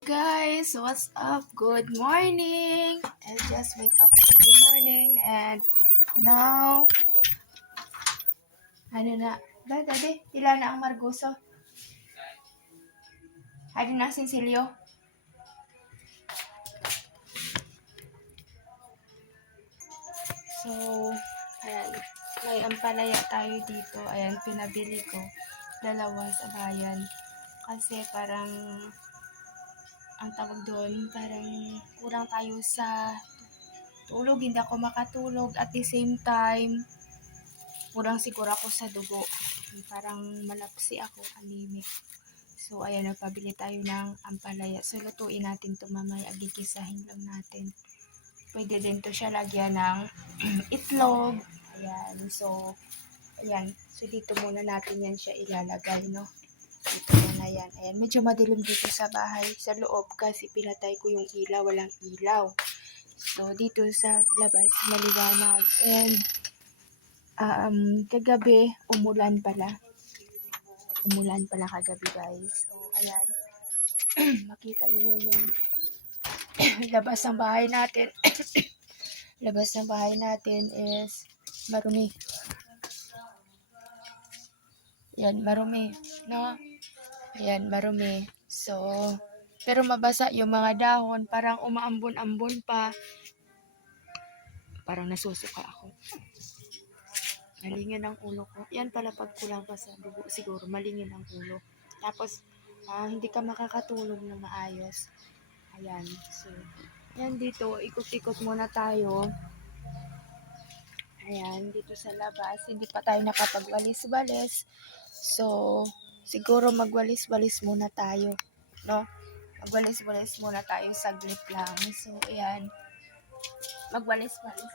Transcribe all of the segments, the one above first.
Guys, what's up? Good morning! I just wake up every morning and now, ano na, dadi, ilan na ang Margoso? Ano na Sinsilyo? So, ayan, may ampalaya tayo dito. Ayan, pinabili ko. Dalawa sa bayan. Kasi parang, ang tawag doon, parang kurang tayo sa tulog. Hindi ako makatulog. At the same time, kurang siguro ako sa dugo. Parang malapsi ako, anemic. So, ayan, nagpabili tayo ng ampalaya. So, lutuin natin ito mamaya. Gigisahin lang natin. Pwede din to siya lagyan ng itlog. Ayan. So, ayan. So, dito muna natin yan siya ilalagay, no? Dito muna yan. Ayan. Medyo madilim dito sa bahay. Sa loob kasi pinatay ko yung ilaw. Walang ilaw. So, dito sa labas, maliwanag. And, kagabi, umulan pala. Umulan pala kagabi, guys. So, ayan. Makita niyo yung labas ng bahay natin. Labas ng bahay natin is marumi. Yan, marumi. No? Ayan, marumi. So, pero mabasa yung mga dahon. Parang umaambon-ambon pa. Parang nasusuka ako. Malingin ang ulo ko. Yan pala pag kulang pa sa dugo. Siguro, malingin ang ulo. Tapos, hindi ka makakatulog na maayos. Ayan. So, yan dito. Ikot-ikot muna tayo. Ayan, dito sa labas. Hindi pa tayo nakapagwalis-walis. So, siguro magwalis-walis muna tayo. No? Magwalis-walis muna tayo saglit lang. So, ayan. Magwalis-walis.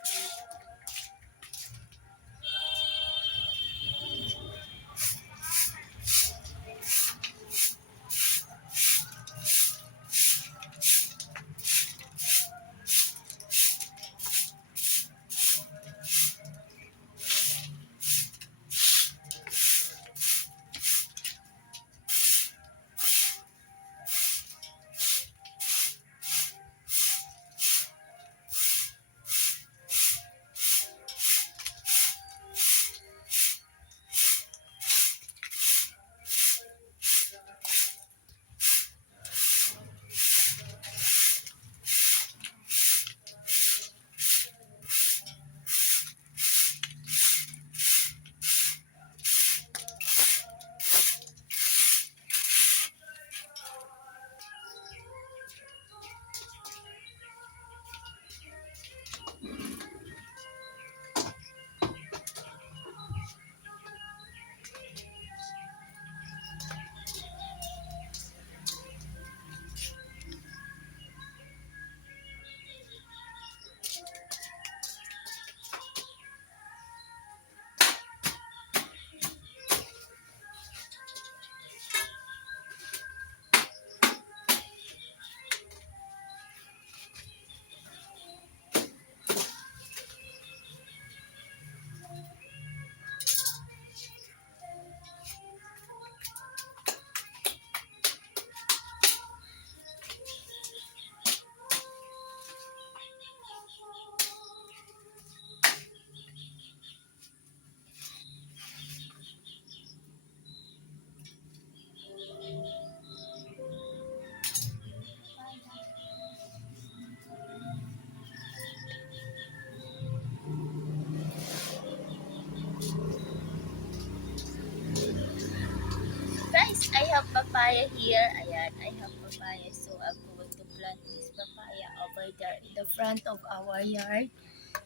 Guys, I have papaya here. Ayan, I have papaya. So, I'm going to plant this papaya over there in the front of our yard.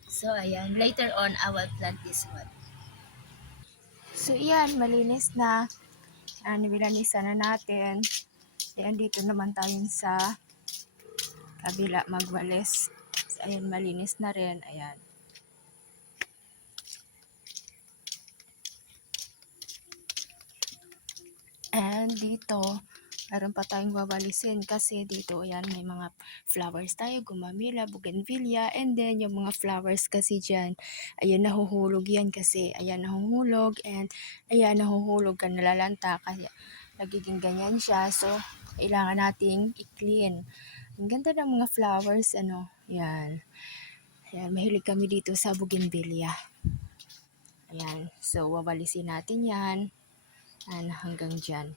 So, ayan, later on, I will plant this one. So, yan. Malinis na. Nibilanisan na natin. Ayan, dito naman tayo sa kabila magwalis. So, ayan, malinis na rin. Ayan. And dito, meron pa tayong wawalisin kasi dito, ayan, may mga flowers tayo, gumamila, bougainvillea, and then yung mga flowers kasi dyan, ayan, nahuhulog yan kasi, ayan, nahuhulog, and ayan, nahuhulog ka, nalalanta, kaya nagiging ganyan siya. So, kailangan nating i-clean. Ang ganda ng mga flowers, ano. Yan. Ayan, mahilig kami dito sa bougainvillea. Ayan. So, wawalisin natin yan. Ayan, hanggang dyan.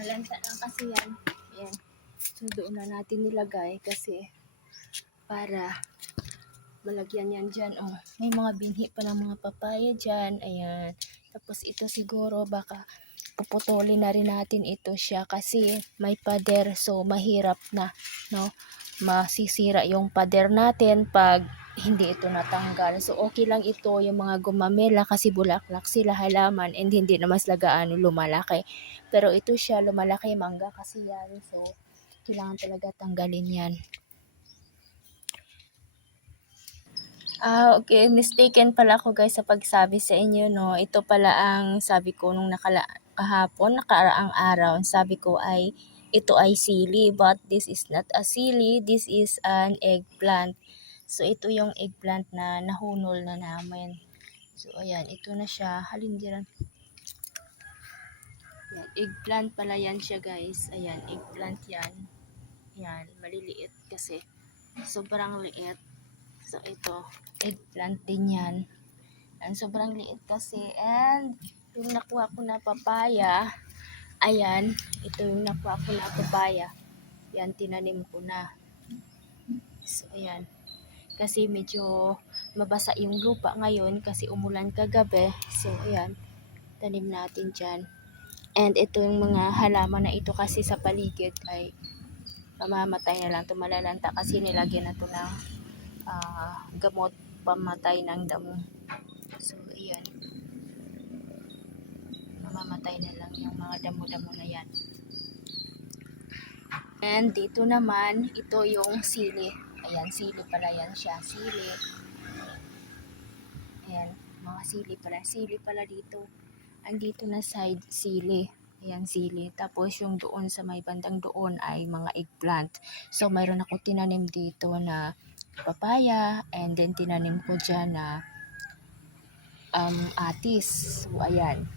Malanta lang kasi yan. Ayan. So, doon na natin nilagay kasi para malagyan yan dyan. Oh, may mga binhi pa ng mga papaya dyan. Ayan. Tapos ito siguro baka puputulin na rin natin ito siya kasi may pader. So, mahirap na, no? Masisira yung pader natin pag hindi ito natanggal. So, okay lang ito yung mga gumamela kasi bulaklak sila halaman and hindi na mas lagaan lumalaki. Pero ito siya, lumalaki mangga kasi yan. So, kailangan talaga tanggalin yan. Okay. Mistaken pala ako guys sa pagsabi sa inyo, no. Ito pala ang sabi ko nung nakaraang araw. Ang sabi ko ay ito ay sili, but this is not a sili, this is an eggplant. So ito yung eggplant na nahunol na namin. So ayan, ito na siya. Halin diyan. Yan, eggplant pala yan siya guys. Ayan, eggplant yan. Yan, maliliit kasi. Sobrang liit. So ito, eggplant din yan. And sobrang liit kasi. And yung nakuha ko na papaya, ayan, ito yung nakuha ko na papaya. Yan, tinanim ko na. So ayan. Kasi medyo mabasa yung lupa ngayon kasi umulan kagabi. So ayan, tanim natin dyan. And ito yung mga halaman na ito kasi sa paligid ay mamamatay na lang. Tumalalanta kasi nilagyan na ito ng gamot pamatay ng damo. So, ayan. Mamamatay na lang yung mga damo-damo na yan. And dito naman, ito yung sili. Ayan, sili pala yan siya. Sili. Ayan, mga sili pala. Sili pala dito. Andito na side, sili. Ayan, sili. Tapos yung doon sa may bandang doon ay mga eggplant. So, mayroon ako tinanim dito na papaya. And then, tinanim ko dyan na atis. So, ayan.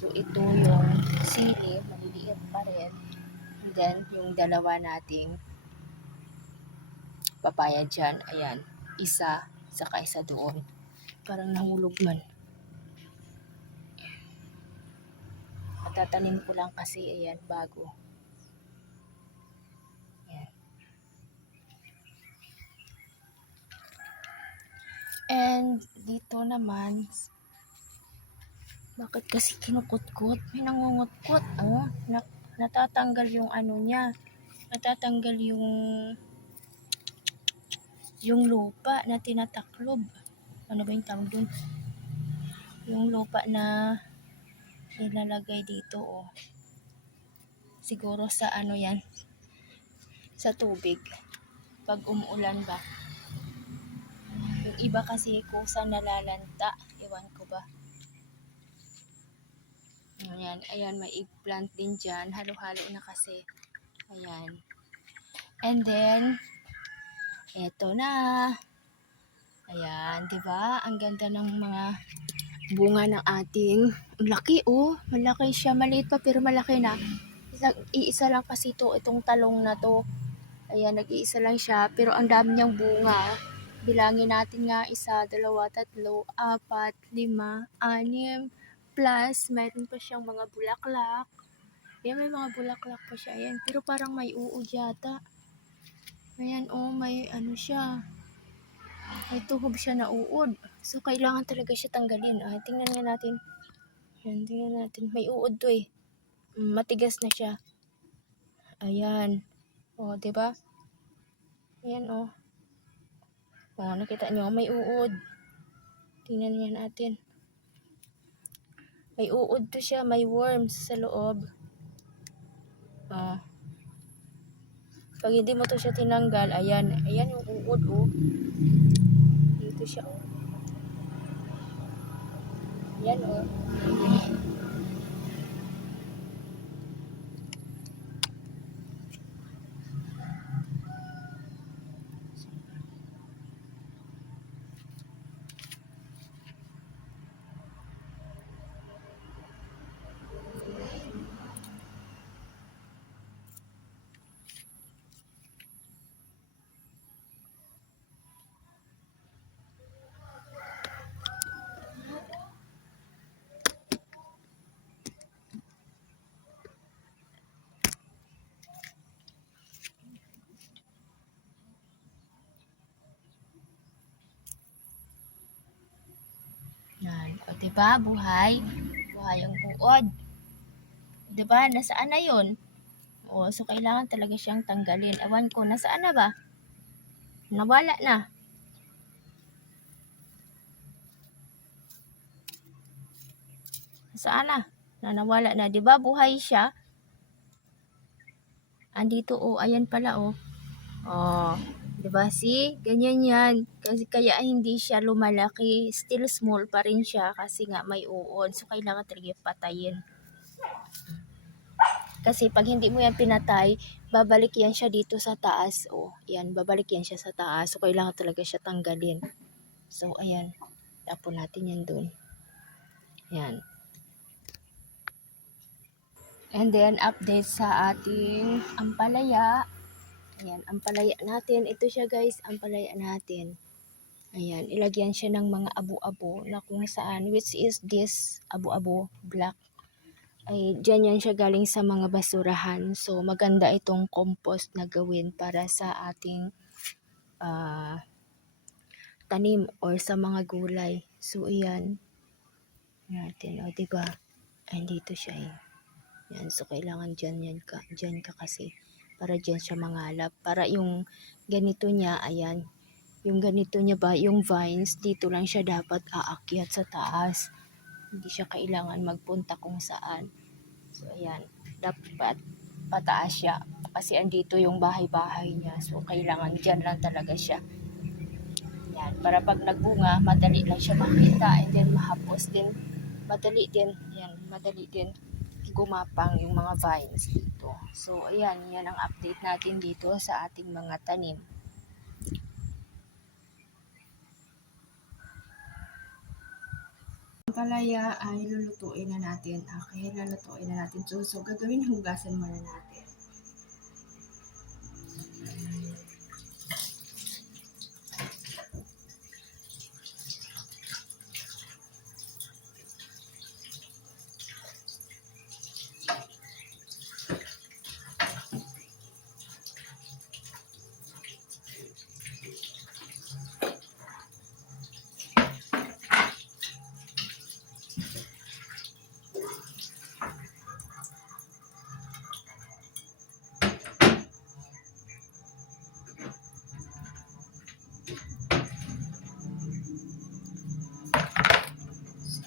So, ito yung sili. Maliliit pa rin. And then, yung dalawa nating papaya dyan. Ayan. Isa, saka isa doon. Parang nahulog man. Matatanim ko lang kasi, ayan, bago. Ayan. And, dito naman, bakit kasi kinukutkot? May nangungutkot. Oh, natatanggal yung ano niya. Natatanggal yung lupa na tinataklob. Ano ba yung tawag dun? Yung lupa na nilalagay dito, oh. Siguro sa ano yan? Sa tubig. Pag umuulan ba? Yung iba kasi kusa nalalanta. Ewan ko ba? Ayan, ayan, may eggplant din dyan. Halo-halo na kasi. Ayan. And then, eto na. Ayan, di ba? Ang ganda ng mga bunga ng ating laki oh. Malaki siya. Maliit pa pero malaki na. Iisa lang kasi itong talong na to. Ayan, nag-iisa lang siya. Pero ang dami niyang bunga. Bilangin natin nga 1, 2, 3, 4, 5, 6. Plus, mayroon pa siyang mga bulaklak. Ayan, may mga bulaklak pa siya. Ayan, pero parang may uod yata. Ayan, oh, may ano siya. May tuhob siya na uod. So, kailangan talaga siya tanggalin. Tingnan nga natin. Ayan, tingnan natin. May uod to eh. Matigas na siya. Ayan. O, diba? Ayan, o. O, nakita nyo, may uod. Tingnan nga natin. May uod to siya. May worms sa loob. O. Pag hindi mo to siya tinanggal, ayan. Ayan yung uod, o. Dito siya, o. Ayan, o. Yan. O, diba? Buhay. Buhay ang uod. Diba? Nasaan na yun? O, so kailangan talaga siyang tanggalin. Ewan ko, nasaan na ba? Nawala na. Nasaan na? Nawala na. Diba? Buhay siya. Andito, o. Ayan pala, o. Oh, 'di ba? See? Ganyan 'yan. Kasi kaya hindi siya lumalaki. Still small pa rin siya kasi nga may uod. So kailangan talaga patayin. Kasi pag hindi mo 'yan pinatay, babalik 'yan siya dito sa taas. Oh, 'yan, babalik 'yan siya sa taas. So kailangan talaga siya tanggalin. So ayan, tapon natin 'yan doon. 'Yan. And then update sa ating ampalaya. Ayan, ampalaya natin. Ito siya guys, ampalaya natin. Ayan, ilagyan siya ng mga abo-abo na kung saan, which is this abo-abo, black. Ay, dyan yan siya galing sa mga basurahan. So, maganda itong compost na gawin para sa ating tanim or sa mga gulay. So, ayan. Natin, o, diba? Andito siya eh. Yan, so kailangan dyan ka kasi. Para dyan siya mangalap. Para yung ganito niya, ayan. Yung ganito niya ba, yung vines, dito lang siya dapat aakyat sa taas. Hindi siya kailangan magpunta kung saan. So, ayan. Dapat pataas siya. Kasi andito yung bahay-bahay niya. So, kailangan dyan lang talaga siya. Yan. Para pag nagbunga, madali lang siya makita. And then, mahapos din. Madali din. Yan. Madali din gumapang yung mga vines dito. So, ayan. Yan ang update natin dito sa ating mga tanim. Palaya ay lulutuin na natin. Okay, lulutuin na natin. So gagawin, hugasan muna natin.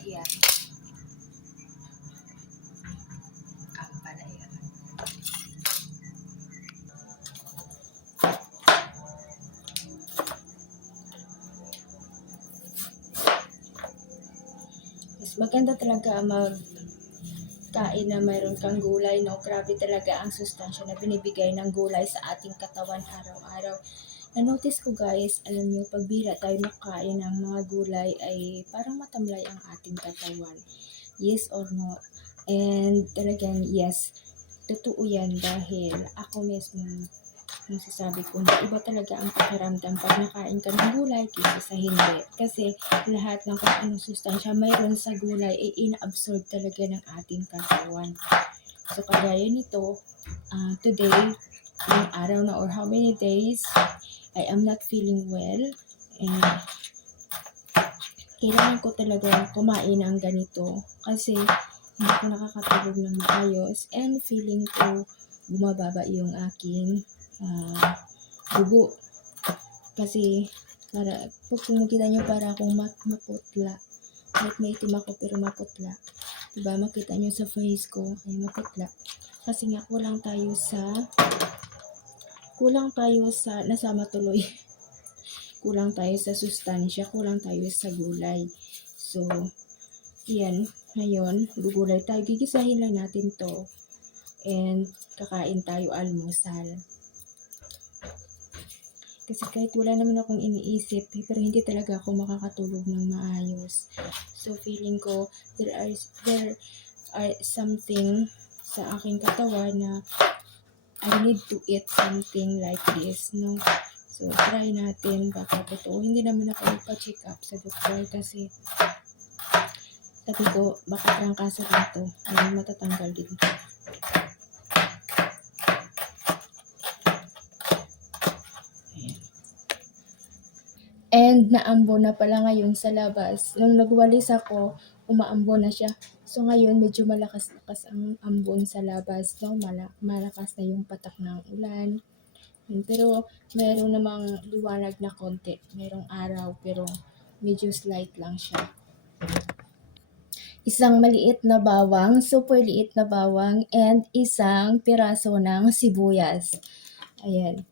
Ayan. Ang palaya. Mas maganda talaga pagkain na mayroon kang gulay, no? Grabe talaga ang sustansya na binibigay ng gulay sa ating katawan araw-araw. Na-notice ko guys, alam niyo, pag bihira tayo makain ng mga gulay ay parang matamlay ang ating katawan. Yes or no? And talagang yes, totoo yan dahil ako mismo masasabi ko na iba talaga ang pakiramdam pag nakain ka ng gulay kaysa sa hindi. Kasi lahat ng kung anong sustansya mayroon sa gulay ay ina-absorb talaga ng ating katawan. So kagaya nito, today, yung araw na or how many days, I am not feeling well. And kailangan ko talaga kumain ng ganito kasi hindi ko nakakatulog ng maayos and feeling ko bumababa yung aking dugo. Kasi para pag kumikita nyo para akong maputla. Kahit may itim ako pero maputla. Diba makita nyo sa face ko ay maputla. Kasi nga kulang tayo sa nasama tuloy. Kulang tayo sa sustansya, kulang tayo sa gulay. So, yan. Ngayon, gugulay tayo. Gigisahin lang natin to. And kakain tayo almusal. Kasi kahit wala naman akong iniisip, pero hindi talaga ako makakatulog ng maayos. So feeling ko, there are something sa aking katawan na I need to eat something like this, no? So try natin, baka totoo. Hindi naman ako ipa-check up sa doktor kasi sabi ko, baka trangkaso dito. Ay matatanggal din. And naambo na pala ngayon sa labas. Nung nagwalis ako, umaambo na siya. So ngayon, medyo malakas-lakas ang ambon sa labas. No? Malakas na yung patak ng ulan. Pero meron namang liwanag na konti. Merong araw, pero medyo slight lang siya. Isang maliit na bawang, super liit na bawang, and isang piraso ng sibuyas. Ayan.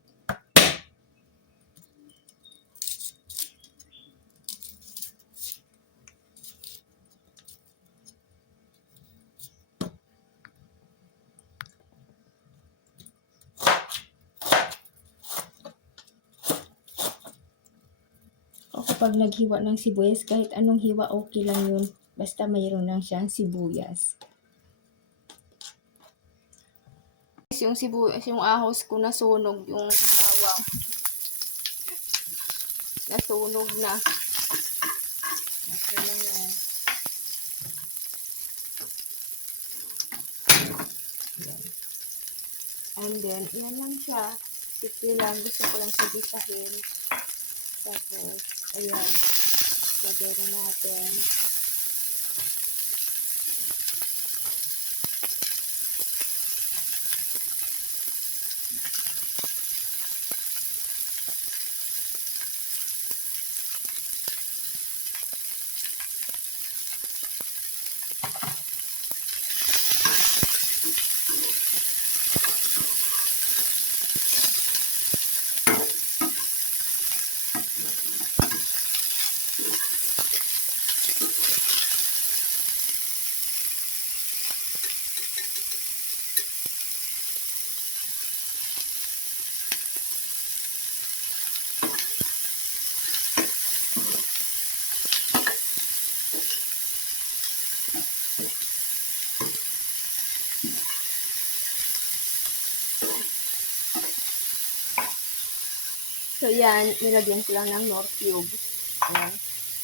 O kapag naghiwa ng sibuyas, kahit anong hiwa, okay lang yun. Basta mayroon lang siyang sibuyas. Yung ahos ko nasunog, yung bawang. Nasunog na. Okay lang yan. And then, yan lang siya. Tikli lang. Gusto ko lang sabisahin. Tapos, ayan. Lagay na natin. So, yan. Nilagyan ko lang ng Knorr cube. Ayan.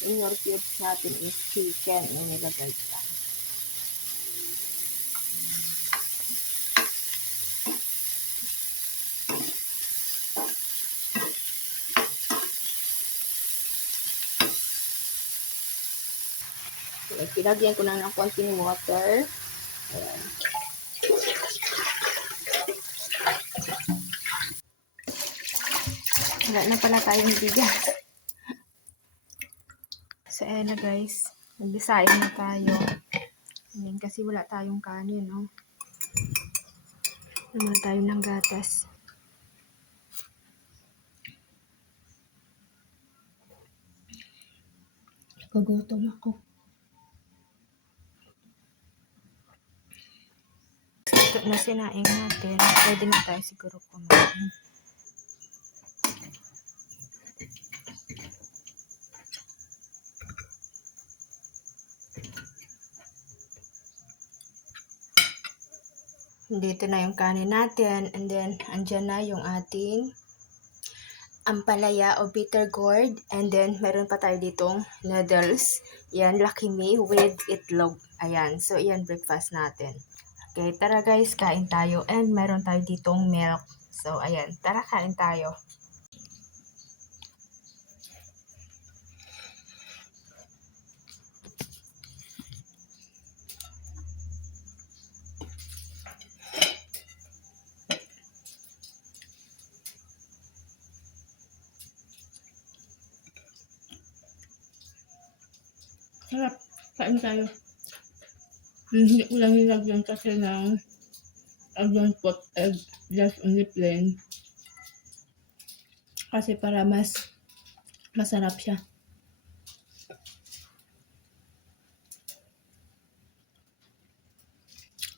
Yung Knorr cubes natin is chicken. Yung nilagay ko. So, pinagyan ko na ng konting water. Ayan. Wala na pala tayong bigas. So, ayan na guys. Nag-design na tayo. Ayan, kasi wala tayong kanin, no? Naman tayo ng gatas. Nagugutom ako. na sinaing natin, pwede na tayo siguro kumain. Dito na yung kanin natin, and then andyan na yung ating ampalaya o bitter gourd, and then meron pa tayo ditong noodles. Yan, Lucky Me with itlog. Ayan, so yan breakfast natin. Okay, tara guys, kain tayo, and meron tayo ditong milk. So ayan, tara kain tayo. Sarap, kain tayo. Hindi ko lang nilagyan kasi ng agyan pot egg, just only plain. Kasi para mas masarap siya.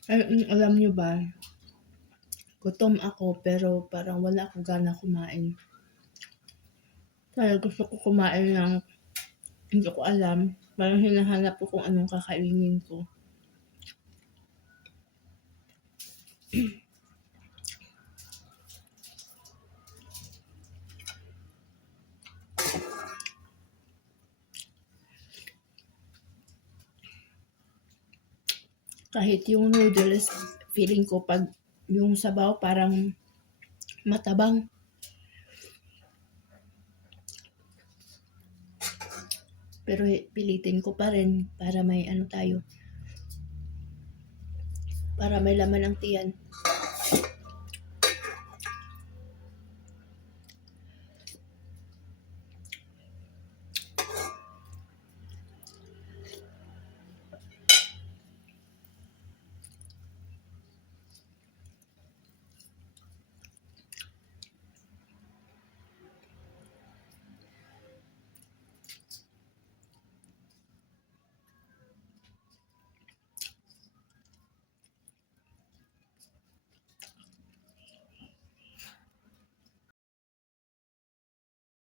Ay, alam nyo ba, gutom ako pero parang wala akong gana kumain. Kaya gusto ko kumain ng hindi ko alam. Parang hinahanap ko kung anong kakainin ko. Kahit yung noodles, feeling ko pag yung sabaw parang matabang. Pero pilitin ko pa rin para may ano tayo. Para may laman ang tiyan.